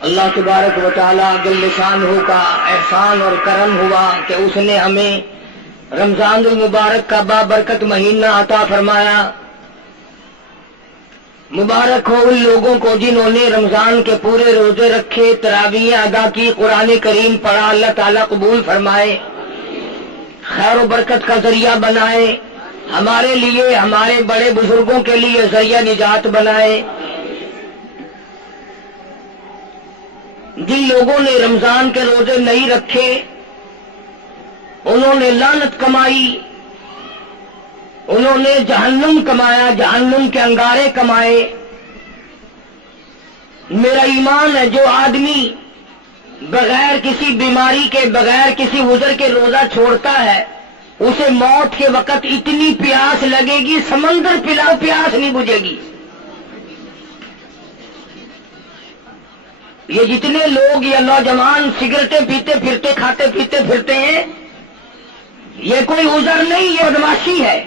اللہ تبارک و تعالیٰ جل شانہ کا احسان اور کرم ہوا کہ اس نے ہمیں رمضان المبارک کا بابرکت مہینہ عطا فرمایا۔ مبارک ہو ان لوگوں کو جنہوں نے رمضان کے پورے روزے رکھے، تراویح ادا کی، قرآن کریم پڑھا، اللہ تعالیٰ قبول فرمائے، خیر و برکت کا ذریعہ بنائے، ہمارے لیے، ہمارے بڑے بزرگوں کے لیے ذریعہ نجات بنائے۔ جن لوگوں نے رمضان کے روزے نہیں رکھے انہوں نے لعنت کمائی، انہوں نے جہنم کمایا، جہنم کے انگارے کمائے۔ میرا ایمان ہے جو آدمی بغیر کسی بیماری کے، بغیر کسی عذر کے روزہ چھوڑتا ہے، اسے موت کے وقت اتنی پیاس لگے گی، سمندر پلاؤ پیاس نہیں بجھے گی۔ یہ جتنے لوگ یا نوجوان سگریٹیں پیتے پھرتے، کھاتے پیتے پھرتے ہیں، یہ کوئی عذر نہیں، یہ بدماشی ہے،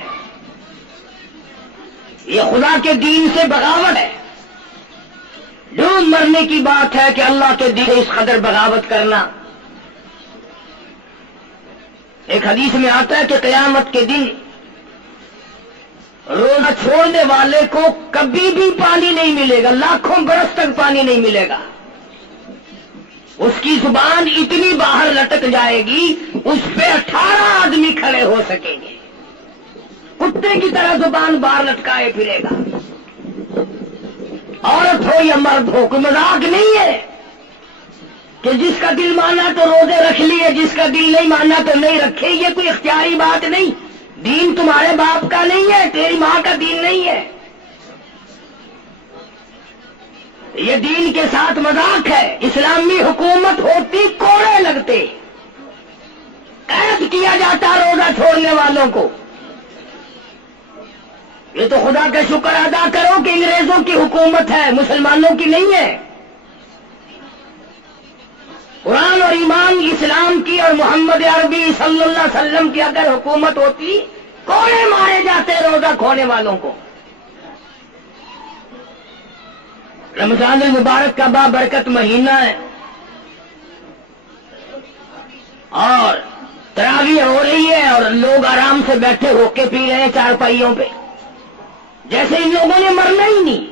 یہ خدا کے دین سے بغاوت ہے۔ ڈوب مرنے کی بات ہے کہ اللہ کے دین سے اس قدر بغاوت کرنا۔ ایک حدیث میں آتا ہے کہ قیامت کے دن روزہ چھوڑنے والے کو کبھی بھی پانی نہیں ملے گا، لاکھوں برس تک پانی نہیں ملے گا۔ اس کی زبان اتنی باہر لٹک جائے گی، اس پہ 18 آدمی کھڑے ہو سکیں گے، کتے کی طرح زبان باہر لٹکائے پھرے گا۔ عورت ہو یا مرد ہو، کوئی مذاق نہیں ہے کہ جس کا دل مانا تو روزے رکھ لیے، جس کا دل نہیں مانا تو نہیں رکھے۔ یہ کوئی اختیاری بات نہیں، دین تمہارے باپ کا نہیں ہے، تیری ماں کا دین نہیں ہے، یہ دین کے ساتھ مذاق ہے۔ اسلامی حکومت ہوتی کوڑے لگتے، قید کیا جاتا روزہ چھوڑنے والوں کو۔ یہ تو خدا کا شکر ادا کرو کہ انگریزوں کی حکومت ہے، مسلمانوں کی نہیں ہے۔ قرآن اور ایمان اسلام کی اور محمد عربی صلی اللہ علیہ وسلم کی اگر حکومت ہوتی، کوڑے مارے جاتے روزہ کھونے والوں کو۔ رمضان المبارک کا بابرکت مہینہ ہے اور تراویح ہو رہی ہے اور لوگ آرام سے بیٹھے ہو کے پی رہے ہیں چارپائیوں پہ، جیسے ان لوگوں نے مرنا ہی نہیں۔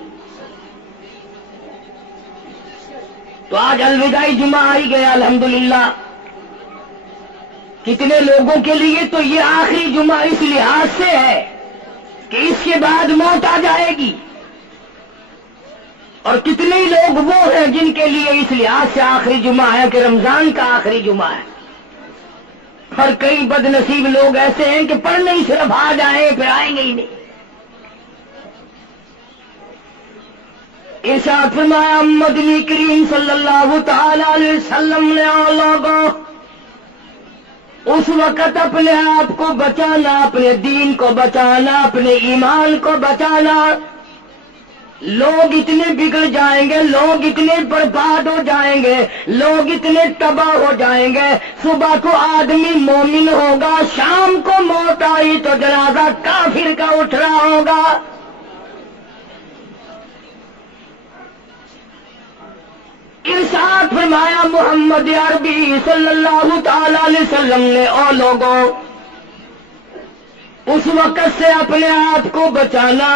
تو آج الوداعی جمعہ آئی گیا الحمدللہ۔ کتنے لوگوں کے لیے تو یہ آخری جمعہ اس لحاظ سے ہے کہ اس کے بعد موت آ جائے گی، اور کتنے ہی لوگ وہ ہیں جن کے لیے اس لحاظ سے آخری جمعہ ہے کہ رمضان کا آخری جمعہ ہے۔ اور کئی بد نصیب لوگ ایسے ہیں کہ پڑھنے ہی صرف آ جائیں پھر آئیں گے ہی نہیں۔ ارشاد فرمایا مدنی کریم صلی اللہ تعالی علیہ وسلم نے لوگوں اس وقت اپنے آپ کو بچانا، اپنے دین کو بچانا، اپنے ایمان کو بچانا۔ لوگ اتنے بگڑ جائیں گے، لوگ اتنے برباد ہو جائیں گے، لوگ اتنے تباہ ہو جائیں گے۔ صبح کو آدمی مومن ہوگا، شام کو موت آئی تو جنازہ کافر کا اٹھ رہا ہوگا۔ ارشاد فرمایا محمد عربی صلی اللہ تعالی علیہ وسلم نے، او لوگوں اس وقت سے اپنے آپ کو بچانا،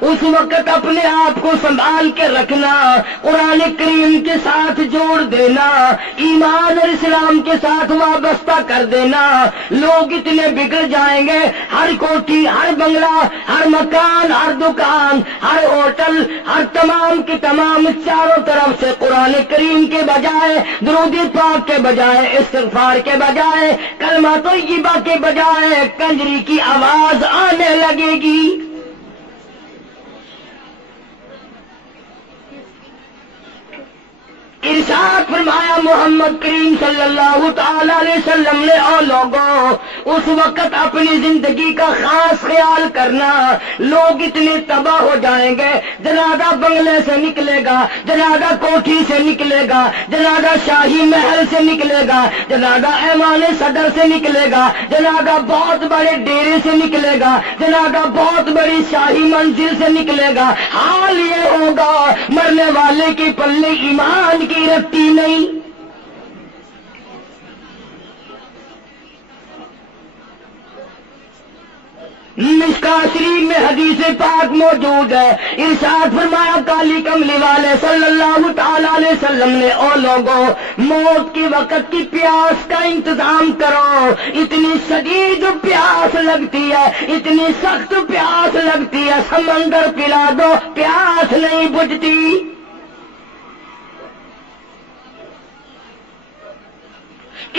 اس وقت اپنے آپ کو سنبھال کے رکھنا، قرآن کریم کے ساتھ جوڑ دینا، ایمان اور اسلام کے ساتھ وابستہ کر دینا۔ لوگ اتنے بگڑ جائیں گے، ہر کوٹھی، ہر بنگلہ، ہر مکان، ہر دکان، ہر ہوٹل، ہر تمام کے تمام چاروں طرف سے قرآن کریم کے بجائے، درود پاک کے بجائے، استغفار کے بجائے، کلمہ طیبہ کے بجائے کنجری کی آواز آنے لگے گی۔ ارشاد فرمایا محمد کریم صلی اللہ تعالی علیہ وسلم نے، او لوگوں اس وقت اپنی زندگی کا خاص خیال کرنا. لوگ اتنے تباہ ہو جائیں گے، جنازہ بنگلے سے نکلے گا، جنازہ کوٹھی سے نکلے گا، جنازہ شاہی محل سے نکلے گا، جنازہ ایوان صدر سے نکلے گا، جنازہ بہت بڑے ڈیرے سے نکلے گا، جنازہ بہت بڑی شاہی منزل سے نکلے گا. حال یہ ہوگا مرنے والے کی پلے ایمان کی رکھتی نہیں. مشکاہ شریف میں حدیث پاک موجود ہے. ارشاد فرمایا کالی کملی والے صلی اللہ تعالی علیہ وسلم نے، او لوگوں، موت کے وقت کی پیاس کا انتظام کرو. اتنی شدید پیاس لگتی ہے، اتنی سخت پیاس لگتی ہے، سمندر پلا دو پیاس نہیں بجھتی.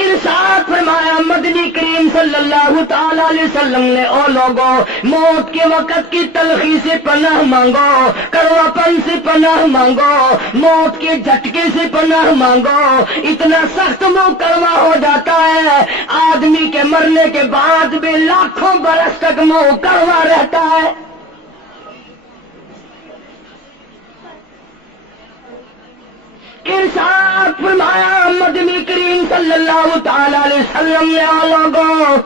ارشاد فرمایا مدنی کریم صلی اللہ تعالی علیہ وسلم نے، او لوگوں، موت کے وقت کی تلخی سے پناہ مانگو، کڑواپن سے پناہ مانگو، موت کے جھٹکے سے پناہ مانگو. اتنا سخت منہ کڑوا ہو جاتا ہے، آدمی کے مرنے کے بعد بھی لاکھوں برس تک منہ کڑوا رہتا ہے. ارشاد فرمایا مدنی کریم صلی اللہ تعالی علیہ وسلم نے، آ لوگوں،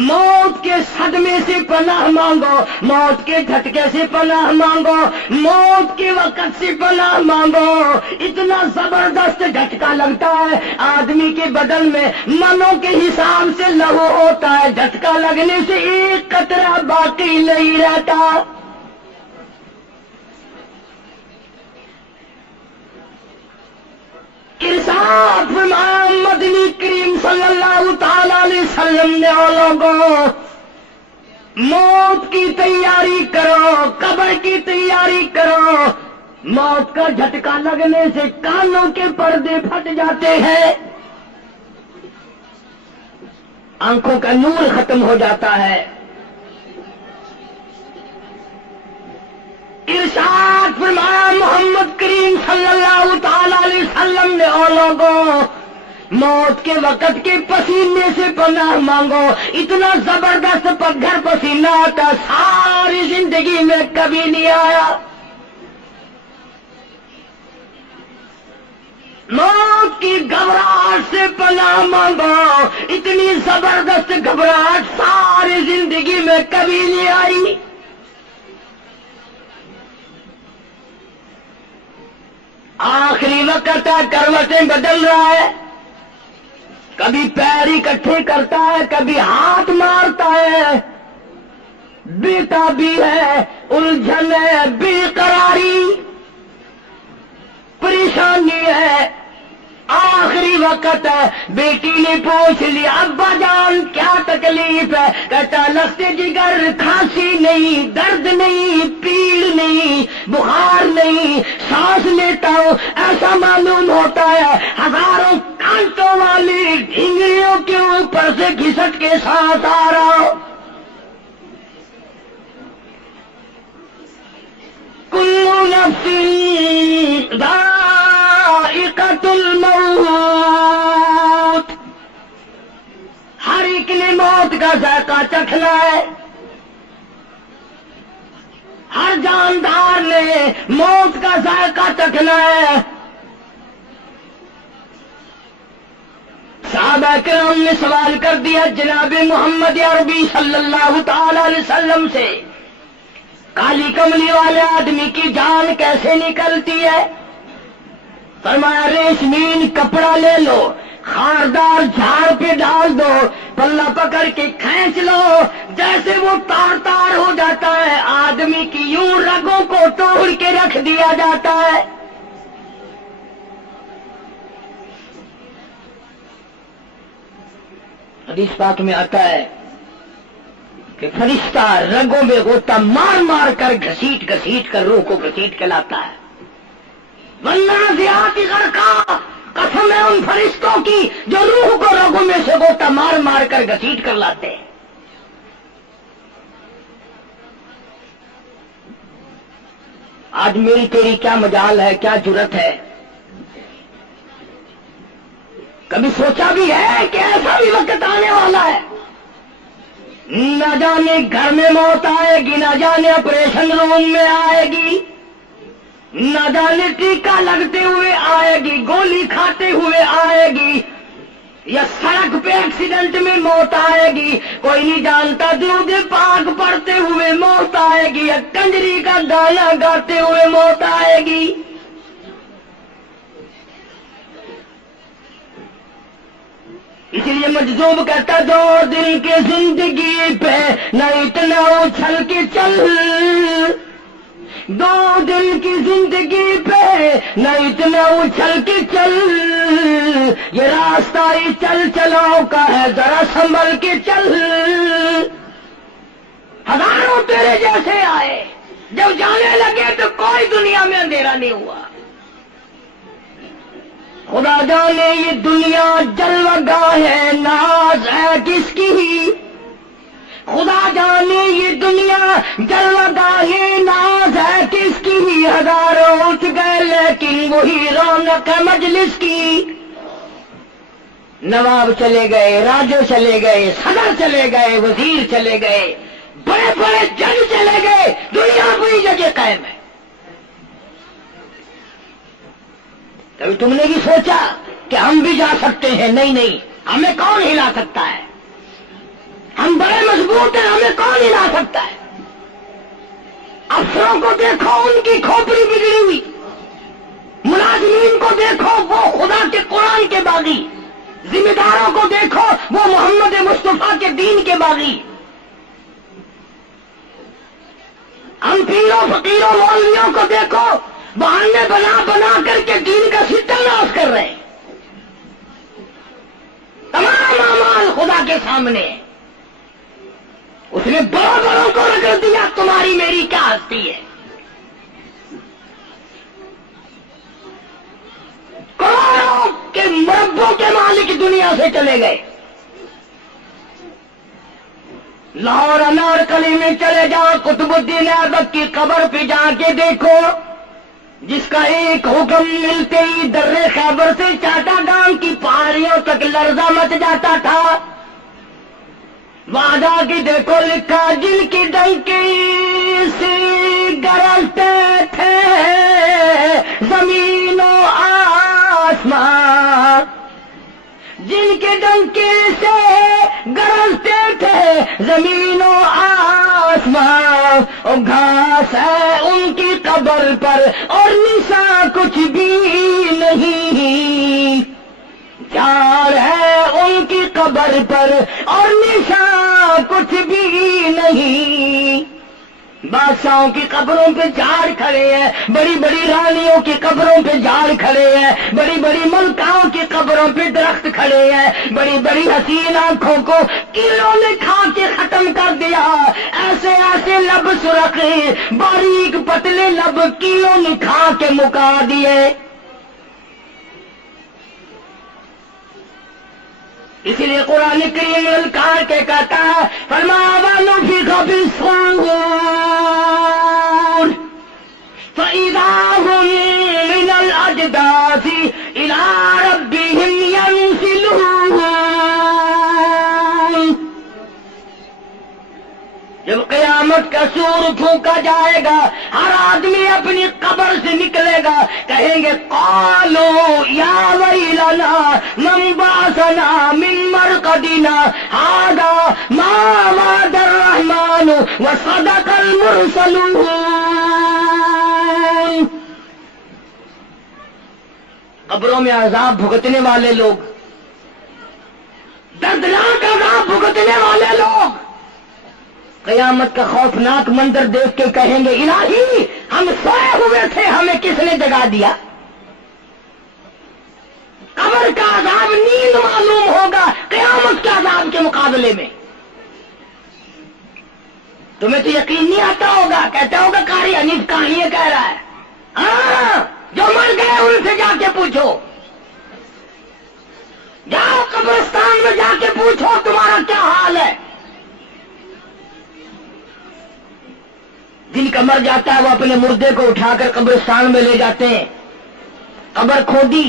موت کے صدمے سے پناہ مانگو، موت کے جھٹکے سے پناہ مانگو، موت کے وقت سے پناہ مانگو. اتنا زبردست جھٹکا لگتا ہے، آدمی کے بدن میں منوں کے حساب سے لہو ہوتا ہے. جھٹکا لگنے سے ایک قطرہ باقی نہیں رہتا. ارشاد فرمایا مدنی کریم صلی اللہ تعالی علیہ وسلم نے، او لوگوں، موت کی تیاری کرو، قبر کی تیاری کرو. موت کا جھٹکا لگنے سے کانوں کے پردے پھٹ جاتے ہیں، آنکھوں کا نور ختم ہو جاتا ہے. ارشاد فرمایا محمد کریم صلی اللہ تعالی علیہ وسلم نے، او لوگوں، موت کے وقت کے پسینے سے پناہ مانگو. اتنا زبردست پگھر پسینہ آتا ساری زندگی میں کبھی نہیں آیا. موت کی گھبراہٹ سے پناہ مانگو. اتنی زبردست گھبراہٹ ساری زندگی میں کبھی نہیں آئی. آخری وقت ہے، کروٹیں بدل رہا ہے، کبھی پیر اکٹھے کرتا ہے، کبھی ہاتھ مارتا ہے. بیٹا بھی ہے، الجھن ہے، بے قراری، پریشانی ہے. آخری وقت ہے. بیٹی نے پوچھ لیا ابا جان کیا تکلیف ہے؟ کہتا لگتے جگر، کھانسی نہیں، درد نہیں، پیڑ نہیں، بخار نہیں، سانس لیتا ہوں ایسا معلوم ہوتا ہے ہزاروں کانٹوں والی ڈھنگریوں کے اوپر سے گھسٹ کے سانس آ رہا ہوں. کل نفس ذائقۃ الموت، ہر ایک نے موت کا ذائقہ چکھنا ہے، ہر جاندار نے موت کا ذائقہ چکھنا ہے. صحابہ کرام نے سوال کر دیا جناب محمد عربی صلی اللہ تعالی علیہ وسلم سے، کالی کملی والے آدمی کی جان کیسے نکلتی ہے؟ فرمایا ریشمین کپڑا لے لو، خاردار جھاڑ پہ ڈال دو، پلہ پکڑ کے کھینچ لو، جیسے وہ تار تار ہو جاتا ہے آدمی کی یوں رگوں کو توڑ کے رکھ دیا جاتا ہے. حدیث پاک میں آتا ہے کہ فرشتہ رگوں میں غوطہ مار مار کر گھسیٹ گھسیٹ کر روح کو گھسیٹ کے لاتا ہے. والنازعات غرقا، قسم ہے ان فرشتوں کی جو روح کو رگوں میں سے غوطہ مار مار کر گھسیٹ کر لاتے ہیں. آج میری تیری کیا مجال ہے، کیا جرت ہے کبھی سوچا بھی ہے کہ ایسا بھی وقت آنے والا ہے، نہ جانے گھر میں موت آئے گی، نہ جانے آپریشن روم میں آئے گی، نہ جانے ٹیکا لگتے ہوئے آئے گی، گولی کھاتے ہوئے آئے گی، یا سڑک پہ ایکسیڈنٹ میں موت آئے گی، کوئی نہیں جانتا، درود پاک پڑھتے ہوئے موت آئے گی، یا کنجری کا گانا گاتے ہوئے موت آئے گی۔ اس لیے مجذوب کہتا 2 دن کی زندگی پہ نہ اتنا اچھل کے چل، 2 دن کی زندگی پہ نہ اتنا اچھل کے چل، یہ راستہ ہی چل چلاؤ کا ہے، ذرا سنبھل کے چل۔ ہزاروں تیرے جیسے آئے، جب جانے لگے تو کوئی دنیا میں اندھیرا نہیں ہوا۔ خدا جانے یہ دنیا جلوہ گاہ ہے، ناز ہے کس کی، خدا جانے یہ دنیا جلوہ گاہ ہے، ناز ہے کس کی، ہزاروں اٹھ گئے لیکن وہی رونق ہے مجلس کی۔ نواب چلے گئے، راجے چلے گئے، صدر چلے گئے، وزیر چلے گئے، بڑے بڑے جج چلے گئے، دنیا وہی جگہ قائم ہے۔ کبھی تم نے بھی سوچا کہ ہم بھی جا سکتے ہیں؟ نہیں نہیں، ہمیں کون ہلا سکتا ہے؟ ہم بڑے مضبوط ہیں، ہمیں کون ہلا سکتا ہے؟ افسروں کو دیکھو، ان کی کھوپڑی بگڑی ہوئی، ملازمین کو دیکھو وہ خدا کے قرآن کے باغی، ذمہ داروں کو دیکھو وہ محمد مصطفیٰ کے دین کے باغی۔ ہم پیروں فقیروں مولویوں کو دیکھو، بہانے بنا بنا کر کے دین کا ستہ ناش کر رہے ہیں۔ تمام اعمال خدا کے سامنے، اس نے بڑوں بڑوں کو رگڑ دیا، تمہاری میری کیا ہستی ہے؟ کروڑوں کے مربوں کے مالک دنیا سے چلے گئے۔ لاہور انارکلی میں چلے جاؤ، قطب الدین ایبک کی قبر پہ جا کے دیکھو، جس کا ایک حکم ملتے ہی در خیبر سے چاٹا گام کی پہاڑیوں تک لرزہ مچ جاتا تھا۔ وہاں جا کے دیکھو لکھا، جن کی ڈنکی سے گرجتے تھے زمین و آسمان، جن کے ڈنکی سے گرجتے تھے زمین و آسمان، اور گھاس ہے ان کی قبر پر اور نشان کچھ بھی نہیں، جار ہے ان کی قبر پر اور نشان کچھ بھی نہیں۔ بادشاہوں کی قبروں پہ جھاڑ کھڑے ہیں، بڑی بڑی رانیوں کی قبروں پہ جھاڑ کھڑے ہیں، بڑی بڑی ملکاؤں کی قبروں پہ درخت کھڑے ہیں، بڑی بڑی حسین آنکھوں کو کیڑوں نے کھا کے ختم کر دیا، ایسے ایسے لب سرخ باریک پتلے لب کیڑوں نے کھا کے مکا دیے۔ اسی لیے قرآن کریم للکار کے کہتا ہے، فرمایا وَنُفِخَ فِي الصُّورِ فَإِذَا هُم مِّنَ الْأَجْدَاثِ إِلَىٰ رَبِّهِمْ يَنسِلُونَ۔ جب قیامت کا سور پھونکا جائے گا، ہر آدمی اپنی قبر سے نکلے گا، کہیں گے قالوا یا ویلنا من بعثنا من مرقدنا هذا ما وعد الرحمن وصدق المرسلون۔ قبروں میں عذاب بھگتنے والے لوگ، دردناک عذاب بھگتنے والے لوگ قیامت کا خوفناک منظر دیکھ کے کہیں گے الہی ہم سوئے ہوئے تھے، ہمیں کس نے جگا دیا؟ قبر کا عذاب نیند معلوم ہوگا قیامت کے عذاب کے مقابلے میں۔ تمہیں تو یقین نہیں آتا ہوگا، کہتا ہوگا قاری حنیف کہانیاں کہہ رہا ہے۔ ہاں، جو مر گئے ان سے جا کے پوچھو، جاؤ قبرستان میں جا کے پوچھو تمہارا کیا حال ہے۔ جن کا مر جاتا ہے وہ اپنے مردے کو اٹھا کر قبرستان میں لے جاتے ہیں، قبر کھودی،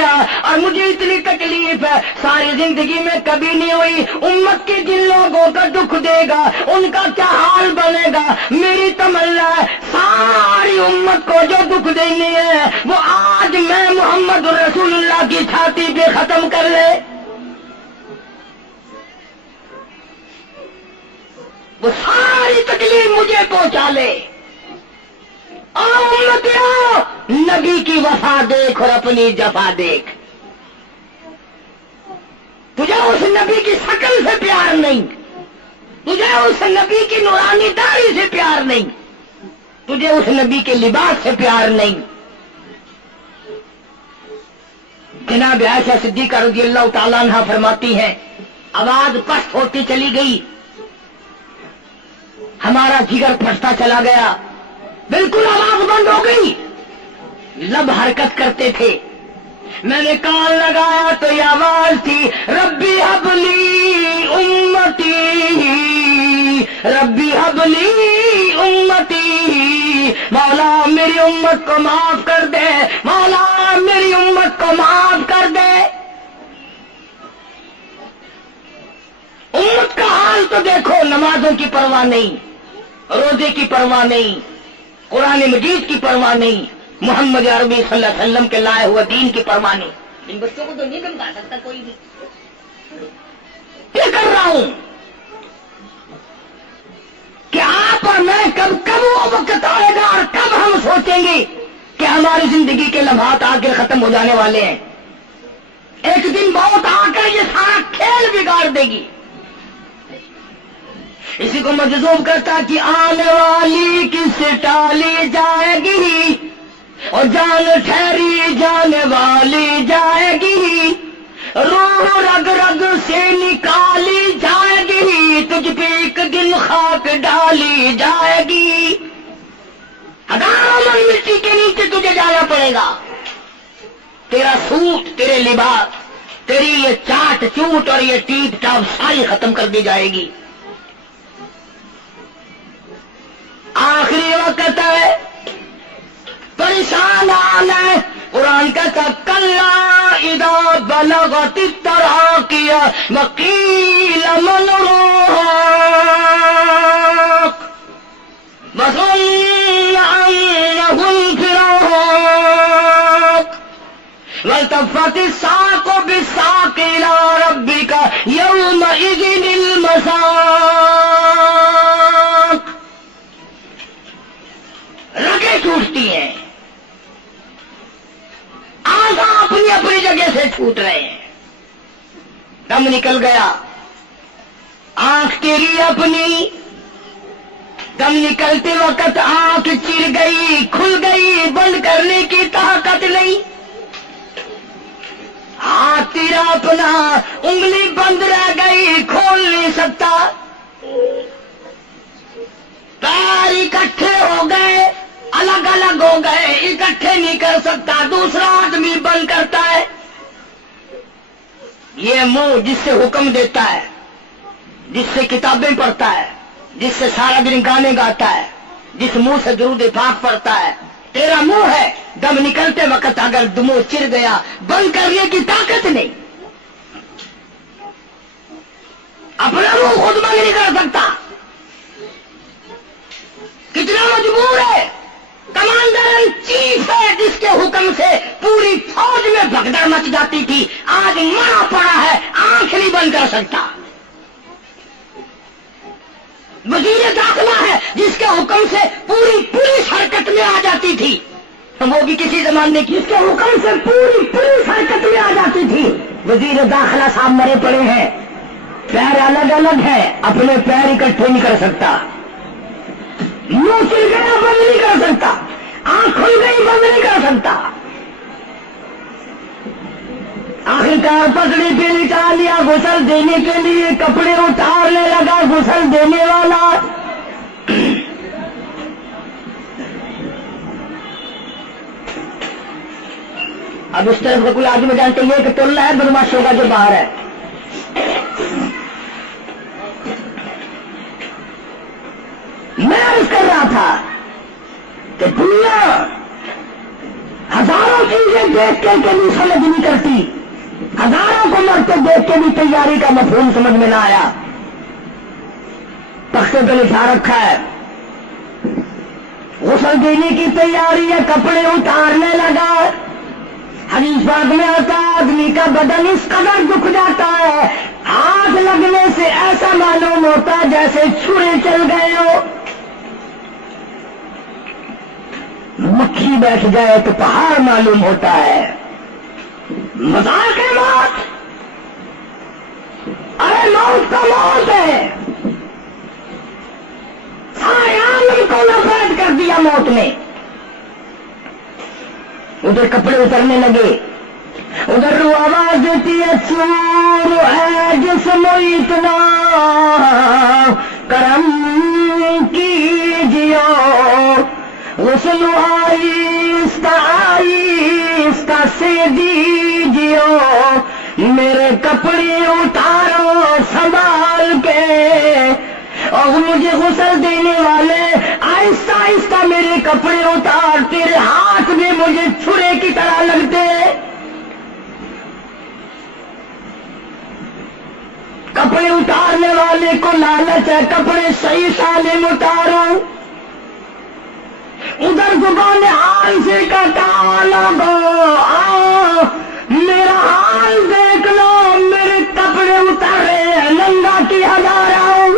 رہا، اور مجھے اتنی تکلیف ہے ساری زندگی میں کبھی نہیں ہوئی۔ امت کے جن لوگوں کا دکھ دے گا ان کا کیا حال بنے گا؟ میری تمنا ہے ساری امت کو جو دکھ دینی ہے وہ آج میں محمد رسول اللہ کی چھاتی پہ ختم کر لے، وہ ساری تکلیف مجھے پہنچا لے۔ اور امتیوں، نبی کی وفا دیکھ اور اپنی جفا دیکھ۔ تجھے اس نبی کی شکل سے پیار نہیں، تجھے اس نبی کی نورانی داڑھی سے پیار نہیں، تجھے اس نبی کے لباس سے پیار نہیں۔ جناب عائشہ صدیقہ رضی اللہ تعالیٰ عنہ فرماتی ہیں آواز پست ہوتی چلی گئی، ہمارا جگر پھٹتا چلا گیا، بالکل آواز بند ہو گئی، لب حرکت کرتے تھے۔ میں نے کان لگایا تو یہ آواز تھی ربی حبلی امتی، ربی حبلی امتی، مولا میری امت کو معاف کر دے، مولا میری امت کو معاف کر دے۔ امت کا حال تو دیکھو، نمازوں کی پرواہ نہیں، روزے کی پرواہ نہیں، قرآن مجید کی پرواہ نہیں، محمد عربی صلی اللہ علیہ وسلم کے لائے ہوئے دین کی پرواہ نہیں۔ ان بچوں کو تو نہیں دمکا سکتا کوئی بھی۔ کیا کر رہا ہوں کہ آپ اور میں کب وہ وقت آئے گا اور کب ہم سوچیں گے کہ ہماری زندگی کے لمحات آ کر ختم ہو جانے والے ہیں۔ ایک دن بہت آ کر یہ سارا کھیل بگاڑ دے گی۔ اسی کو مجذوب کرتا کہ آنے والی کس سے ٹالی جائے گی، اور جان ٹھہری جانے والی جائے گی، روح رگ رگ سے نکالی جائے گی، تجھ پہ ایک دن خاک ڈالی جائے گی، ہزاروں من مٹی کے نیچے تجھے جانا پڑے گا۔ تیرا سوٹ، تیرے لباس، تیری یہ چاٹ چوٹ اور یہ ٹیپ ٹاپ ساری ختم کر دی جائے گی۔ آخری وقت ہے، پریشان آنا ہے۔ قرآن کہتا کلا اذا بلغت التراقی وقیل من راق وظن انه الفراق والتفت الساق بالساق الى ربك يومئذ المساق۔ رگیں ٹوٹتی ہیں، آزا اپنی اپنی جگہ سے چھوٹ رہے ہیں، دم نکل گیا، آنکھ تیری اپنی، دم نکلتے وقت آنکھ چر گئی، کھل گئی، بند کرنے کی طاقت نہیں، ہاتھ تیرا اپنا انگلی بند رہ گئی، کھول نہیں سکتا، پیر اکٹھے ہو گئے، الگ الگ ہو گئے، اکٹھے نہیں کر سکتا، دوسرا آدمی بند کرتا ہے۔ یہ منہ جس سے حکم دیتا ہے، جس سے کتابیں پڑھتا ہے، جس سے سارا دن گانے گاتا ہے، جس منہ سے درود پاک پڑھتا ہے، تیرا منہ ہے، دم نکلتے وقت اگر منہ چر گیا، بند کرنے کی طاقت نہیں، اپنا منہ خود بند نہیں کر سکتا، کتنا مجبور ہے۔ کمانڈر ان چیف ہے جس کے حکم سے پوری فوج میں بھگدڑ مچ جاتی تھی، آج مرا پڑا ہے، آنکھ نہیں بند کر سکتا۔ وزیر داخلہ ہے جس کے حکم سے پوری پولیس حرکت میں آ جاتی تھی، وہ بھی کسی زمانے کی، جس کے حکم سے پوری پولیس حرکت میں آ جاتی تھی، وزیر داخلہ صاحب مرے پڑے ہیں، پیر الگ الگ ہیں، اپنے پیر اکٹھے نہیں کر سکتا، منہ چل گیا بند نہیں کر سکتا، آنکھ کھل گئی بند نہیں کر سکتا، آخرکار پکڑی پہ لٹا لیا، غسل دینے کے لیے کپڑے اتارنے لگا غسل دینے والا، اب اس طرف کا کوئی آدمی جانتے ہیں کہ تلنا ہے بدماشوں کا جو باہر ہے، میں عرض کر رہا تھا کہ دنیا ہزاروں چیز یہ دیکھ کے بھی سمجھ نہیں کرتی، ہزاروں کو مرتے دیکھ کے بھی تیاری کا مفہوم سمجھ میں نہ آیا، تختے پہ لکھا رکھا ہے غسل دینے کی تیاری ہے، کپڑے اتارنے لگا۔ حدیث پاک میں آتا ہے آدمی کا بدن اس قدر دکھ جاتا ہے، ہاتھ لگنے سے ایسا معلوم ہوتا ہے جیسے چھرے چل گئے ہو، مکھی بیٹھ جائے تو پہاڑ معلوم ہوتا ہے۔ مذاق ہے موت، ارے موت کا موت ہے، سارے عالم کو نفرت کر دیا موت نے۔ ادھر کپڑے اترنے لگے، ادھر رو آواز دیتی ہے چور ہے جسم اتنا کرم کیجیو، غسل آہستہ آہستہ سے دیجیو، میرے کپڑے اتارو سنبھال کے، اور مجھے غسل دینے والے آہستہ آہستہ میرے کپڑے اتار، تیرے ہاتھ میں مجھے چھرے کی طرح لگتے، کپڑے اتارنے والے کو لالچ ہے کپڑے صحیح سالم اتارو، ادھر زبان حال سے کہتا لوگو آؤ میرا حال دیکھ لو، میرے کپڑے اتارے ننگا کی ہزار آؤ۔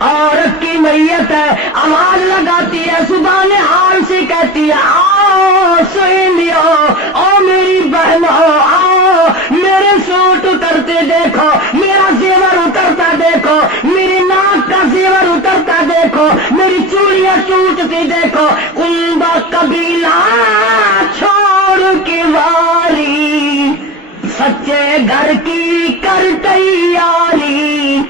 عورت کی میت ہے، آواز لگاتی ہے زبان حال سے کہتی ہے آؤ سہیلیو، او میری بہنوں آؤ، میرے سوٹ اترتے دیکھو، میرا زیور اترتا دیکھو، میری ناک کا زیور اترتا دیکھو، میری چوڑیاں ٹوٹتی دیکھو، کنبا قبیلہ چھوڑ کی واری، سچے گھر کی کر تیاری،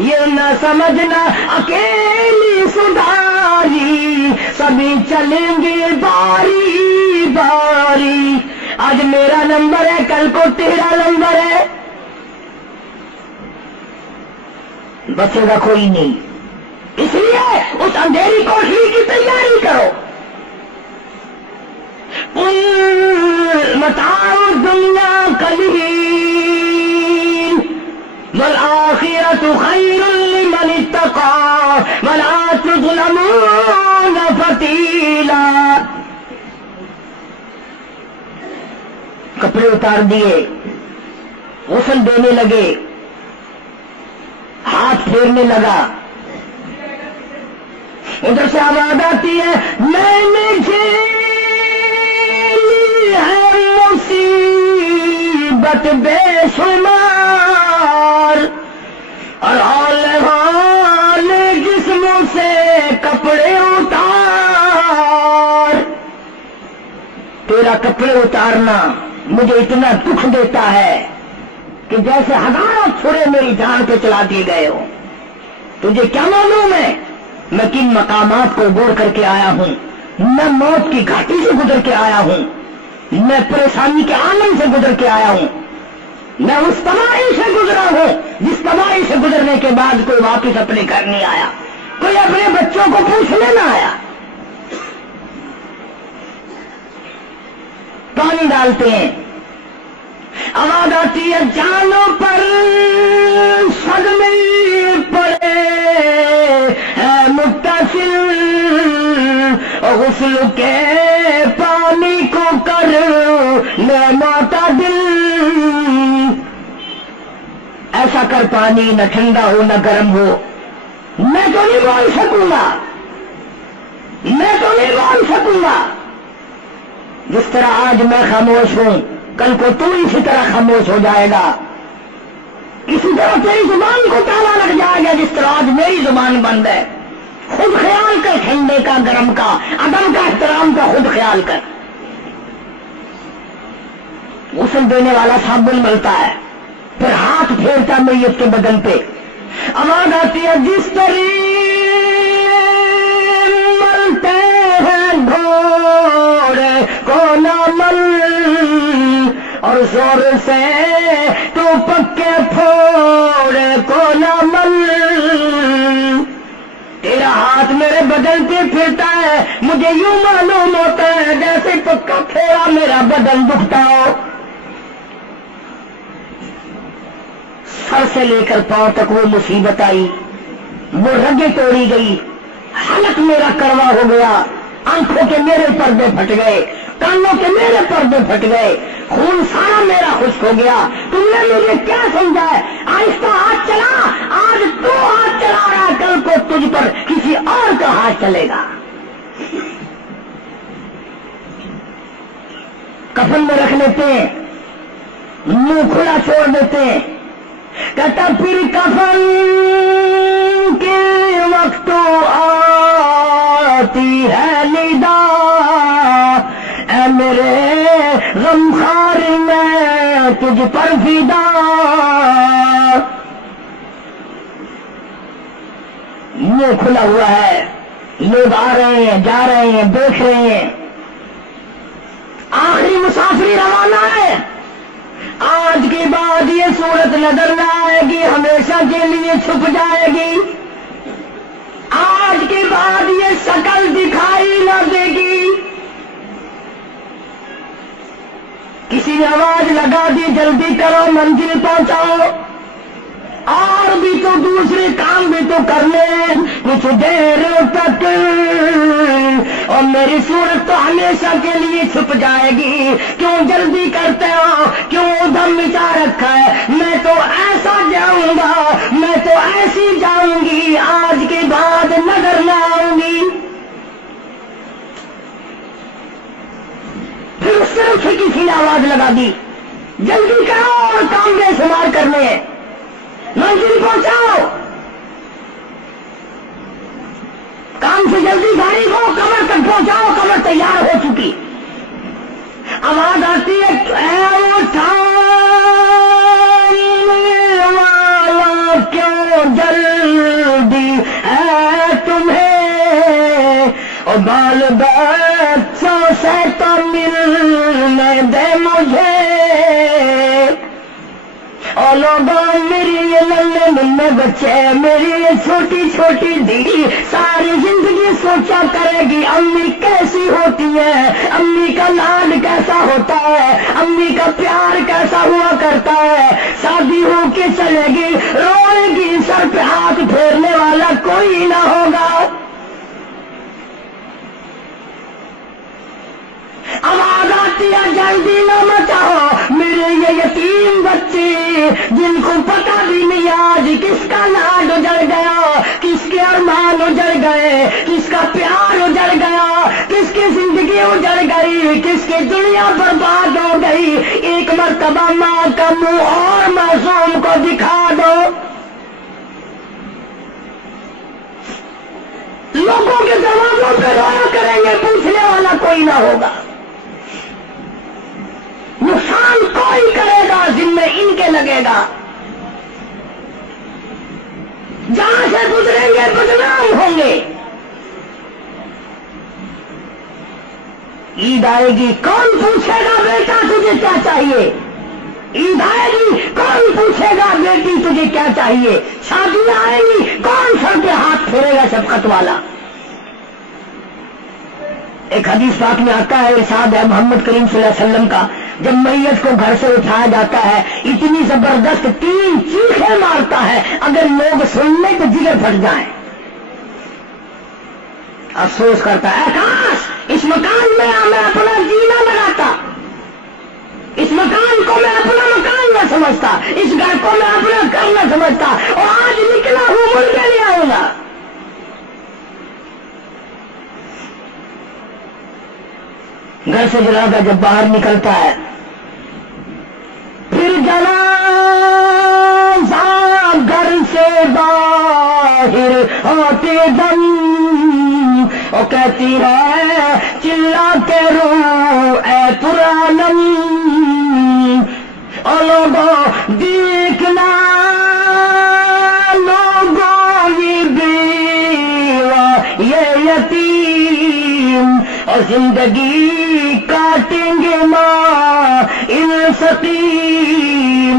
یہ نہ سمجھنا اکیلی سدھاری، سبھی چلیں گے باری باری، آج میرا نمبر ہے کل کو تیرا نمبر ہے، بچے گا کوئی نہیں، اس لیے اس اندھیری کوٹری کی تیاری کرو۔ متاع دنیا قلیل والآخرۃ خیر لمن اتقى ولا تظلمون فتیلا۔ کپڑے اتار دیے، غسل دینے لگے، ہاتھ پھیرنے لگا، ادھر سے آواز آتی ہے میں نے جھیلی ہے مصیبت بے شمار، اور حال جسم سے کپڑے اتار، تیرا کپڑے اتارنا مجھے اتنا دکھ دیتا ہے کہ جیسے ہزاروں چھرے میری جان پہ چلا دیے گئے ہو۔ تجھے کیا معلوم ہے میں کن مقامات کو عبور کر کے آیا ہوں، میں موت کی گھاٹی سے گزر کے آیا ہوں، میں پریشانی کے عالم سے گزر کے آیا ہوں، میں اس تباہی سے گزرا ہوں جس تباہی سے گزرنے کے بعد کوئی واپس اپنے گھر نہیں آیا، کوئی اپنے بچوں کو پوچھنے نہ آیا۔ پانی ڈالتے ہیں، آواز آتی ہے جانوں پر صدمے پڑے ہے متصل، غسل کے پانی کو کر لے معتدل، ایسا کر پانی نہ ٹھنڈا ہو نہ گرم ہو، میں تو نہیں بول سکوں گا، میں تو نہیں بول سکوں گا، جس طرح آج میں خاموش ہوں کل کو تو اسی طرح خاموش ہو جائے گا، اسی طرح تیری زبان کو تالا لگ جائے گا جس طرح آج میری زبان بند ہے۔ خود خیال کر، ٹھنڈے کا گرم کا ادب کا احترام کا خود خیال کر۔ غسل دینے والا صابن ملتا ہے، پھر ہاتھ پھیرتا میت کے بدن پہ، آواز آتی ہے جس طرح ملتے ہیں گھوڑے کو نہ مل، اور زور سے تو پکے پھوڑے کو نہ مل، تیرا ہاتھ میرے بدن پہ پھرتا ہے، مجھے کہ یوں معلوم ہوتا ہے جیسے پکا تھوڑا میرا بدن دکھتا ہو، سر سے لے کر پاؤں تک وہ مصیبت آئی، وہ رگیں توڑی گئی، حلق میرا کڑوا ہو گیا، آنکھوں کے میرے پردے پھٹ گئے، کانوں کے میرے پردے پھٹ گئے، خون سارا میرا خشک ہو گیا۔ تم نے مجھے کیا سمجھا ہے؟ آہستہ ہاتھ چلا، آج تو ہاتھ چلا رہا، کل کو تجھ پر کسی اور کا ہاتھ چلے گا۔ کفن میں رکھ لیتے ہیں، منہ کھلا چھوڑ دیتے ہیں، کہتا پھر کفن کے وقت آتی ہے ندا، اے میرے غمخوار میں تجھ پر فدا۔ منہ کھلا ہوا ہے، لوگ آ رہے ہیں جا رہے ہیں دیکھ رہے ہیں، آخری مسافری روانہ ہے۔ آج کے بعد یہ صورت نظر نہ آئے گی، ہمیشہ کے لیے چھپ جائے گی۔ آج کے بعد یہ شکل دکھائی نہ دے گی۔ کسی نے آواز لگا دی جلدی کرو منزل پہنچاؤ، اور بھی تو دوسرے کام بھی تو کرنے کچھ دیر تک، اور میری صورت تو ہمیشہ کے لیے چھپ جائے گی۔ کیوں جلدی کرتے ہو؟ کیوں ادھم مچا رکھا ہے؟ میں تو ایسا جاؤں گا، میں تو ایسی جاؤں گی، آج کے بعد نظر نہ آؤں گی۔ پھر اس طرف سے کسی نے آواز لگا دی جلدی کرو اور کام بے شمار کرنے ہیں، منزل پہنچاؤ، کام سے جلدی گاڑی کو قبر تک پہنچاؤ، قبر تیار ہو چکی۔ آواز آتی ہے اے والا کیوں جلدی ہے تمہیں، اور بال بچوں سے تو ملنے دے مجھے، اور لوگوں میری یہ ننھے ننھے بچے، میری یہ چھوٹی چھوٹی دی ساری زندگی سوچا کرے گی امی کیسی ہوتی ہے، امی کا لاڈ کیسا ہوتا ہے، امی کا پیار کیسا ہوا کرتا ہے۔ شادی ہو کے چلے گی، روئے گی، سر پہ ہاتھ پھیرنے والا کوئی نہ ہوگا۔ آواز آتی ہے جلدی نہ مچاؤ، میرے یہ یتیم بچے جن کو پتہ بھی نہیں آج کس کا لاڈ اجڑ گیا، کس کے ارمان اجڑ گئے، کس کا پیار اجڑ گیا، کس کی زندگی اجڑ گئی، کس کی دنیا برباد ہو گئی۔ ایک مرتبہ ماں کا منہ اور معصوم کو دکھا دو، لوگوں کے دروازوں پہ رویا کریں گے، پوچھنے والا کوئی نہ ہوگا، نقصان کوئی کرے گا ذمہ ان کے لگے گا، جہاں سے گزریں گے بدنام ہوں گے۔ عید آئے گی کون پوچھے گا بیٹا تجھے کیا چاہیے، عید آئے گی کون پوچھے گا بیٹی تجھے کیا چاہیے، شادیاں آئیں گی کون سر پہ ہاتھ پھیرے گا شفقت والا۔ ایک حدیث پاک میں آتا ہے، ارشاد ہے محمد کریم صلی اللہ علیہ وسلم کا، جب میت کو گھر سے اٹھایا جاتا ہے اتنی زبردست 3 چیخیں مارتا ہے، اگر لوگ سن لیں تو جگر پھٹ جائیں۔ افسوس کرتا ہے کاش اس مکان میں میں اپنا جینا لگاتا، اس مکان کو میں اپنا مکان نہ سمجھتا، اس گھر کو میں اپنا گھر نہ سمجھتا، اور آج نکلا ہوں مڑ کے نہیں آؤں گا۔ گھر سے جنازہ جب باہر نکلتا ہے، پھر جنازہ گھر سے باہر ہوتے دم، وہ کہتی ہے چلا کے رو اے پرانم، اور لوگوں دیکھنا، لوگوں یہ بیوہ یہ یتیم، اور زندگی کاٹیں گے ماں ان سقیم،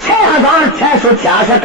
6666